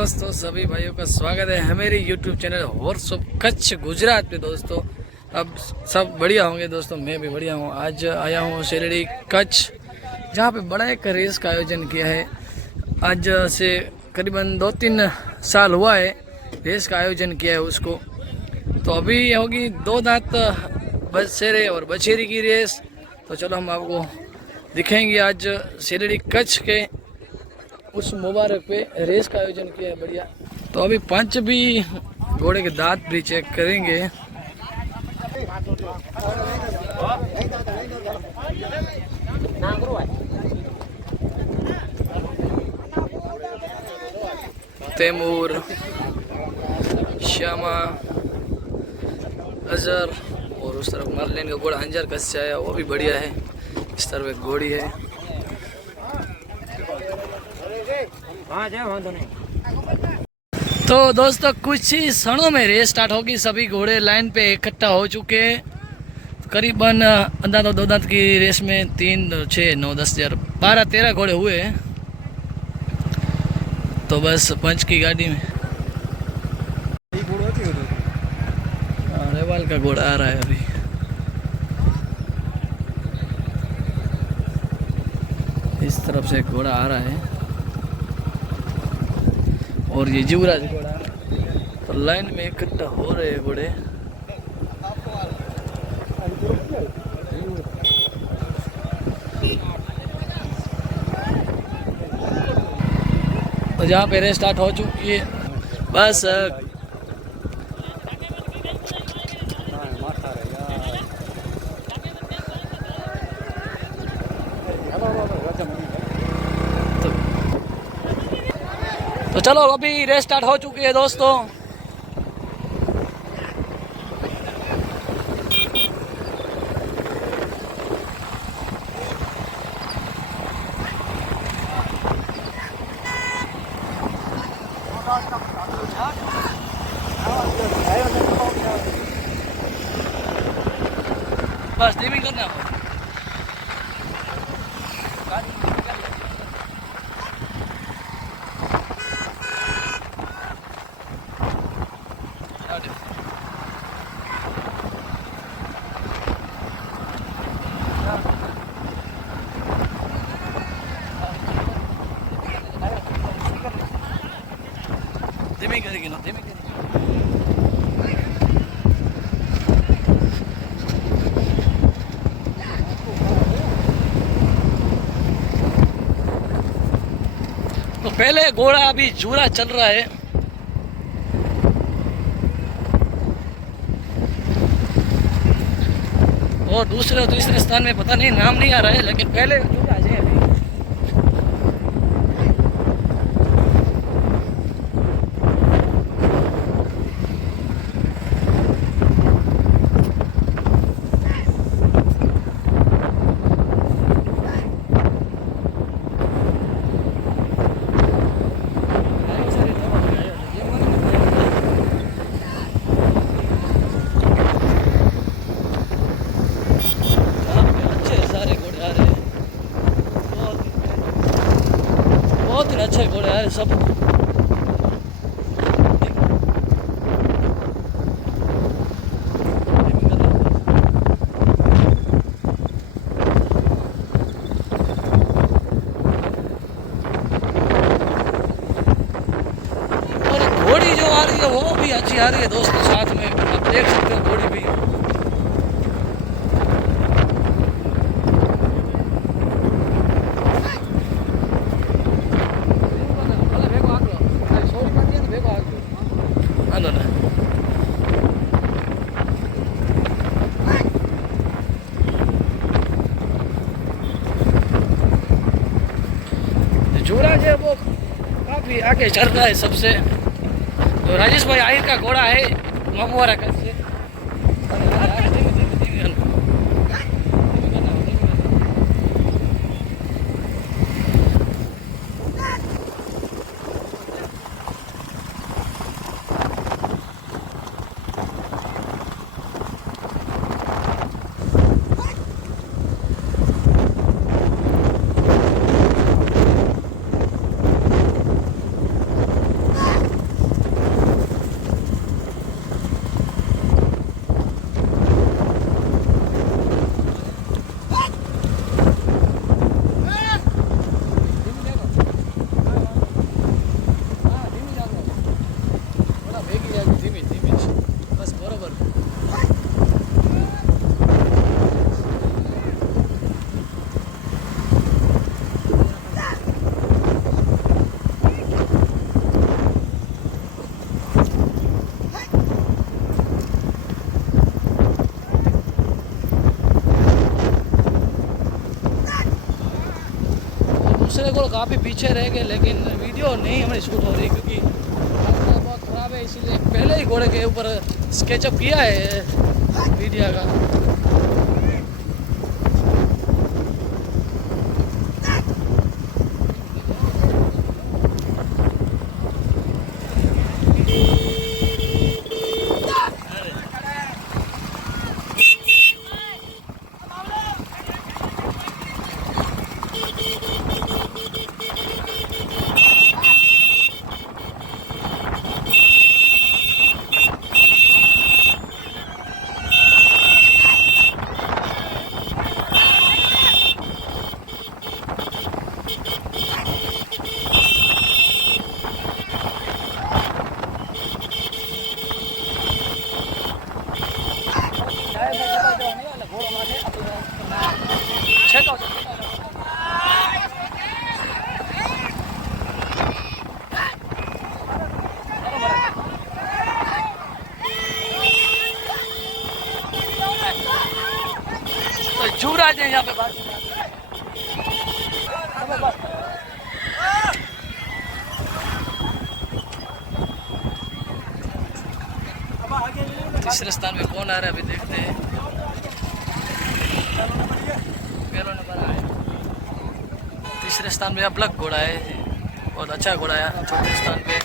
दोस्तों, सभी भाइयों का स्वागत है मेरे YouTube channel horse of Kutch Gujarat पे। दोस्तों अब सब बढ़िया होंगे। दोस्तों मैं भी बढ़िया हूँ। आज आया हूँ शेरडी कच्छ, जहाँ पे बड़ा एक रेस का आयोजन किया है। आज से करीबन 2-3 साल हुआ है रेस का आयोजन किया है उसको। तो अभी होगी 2 दांत बछेरे और बछेरी की रेस। तो चलो हम आपको दिखाएंगे आज शेरडी कच्छ के उस मुबारक पे रेस का आयोजन किया है बढ़िया। तो अभी पंच भी घोड़े के दांत भी चेक करेंगे। तैमूर, श्यामा, अजहर और उस तरफ मारलेन का घोड़ा अंजर कस से आया, वो भी बढ़िया है। इस तरफ एक घोड़ी है। तो दोस्तों कुछ ही क्षणों में रेस स्टार्ट होगी। सभी घोड़े लाइन पे इकट्ठा हो चुके हैं। करीबन अंदाजा 2 दांत की रेस में 3, 6, 9, 10, 11, 12, 13 घोड़े हुए हैं। तो बस पंच की गाड़ी में रेवाल का घोड़ा आ रहा है अभी। इस तरफ से एक घोड़ा आ रहा है और ये युवराज घोड़ा। तो लाइन में इकट्ठा हो रहे हैं घोड़े। तो जहाँ पे रेस स्टार्ट हो चुकी है बस तो चलो अभी रेस स्टार्ट हो चुकी है दोस्तों। बस धीमी करना। धीमी करेगी ना, धीमी करेगी। तो पहले घोड़ा अभी जूरा चल रहा है। और दूसरे और तीसरे स्थान में पता नहीं, नाम नहीं आ रहा है, लेकिन पहले जूरा है अभी। बहुत ही अच्छे घोड़े हैं सब। और घोड़ी जो आ रही है वो भी अच्छी आ रही है दोस्तों। साथ में आप देख सकते हो घोड़ी भी। जूरा जो वो काफी आगे चल रहा है सबसे। तो राजेश भाई आहिर का घोड़ा है ममुआरा का से। दूसरे घोड़े काफ़ी पीछे रह गए, लेकिन वीडियो नहीं हमारी शूट हो रही क्योंकि रास्ता बहुत ख़राब है, इसीलिए पहले ही घोड़े के ऊपर स्केचअप किया है वीडियो का। तो जुरा जाए यहाँ पे बात। तीसरे स्थान में कौन आ रहा है अभी देखते हैं। पहला नंबर आया, तीसरे स्थान में अपलक घोड़ा है, बहुत अच्छा घोड़ा है। चौथे स्थान पे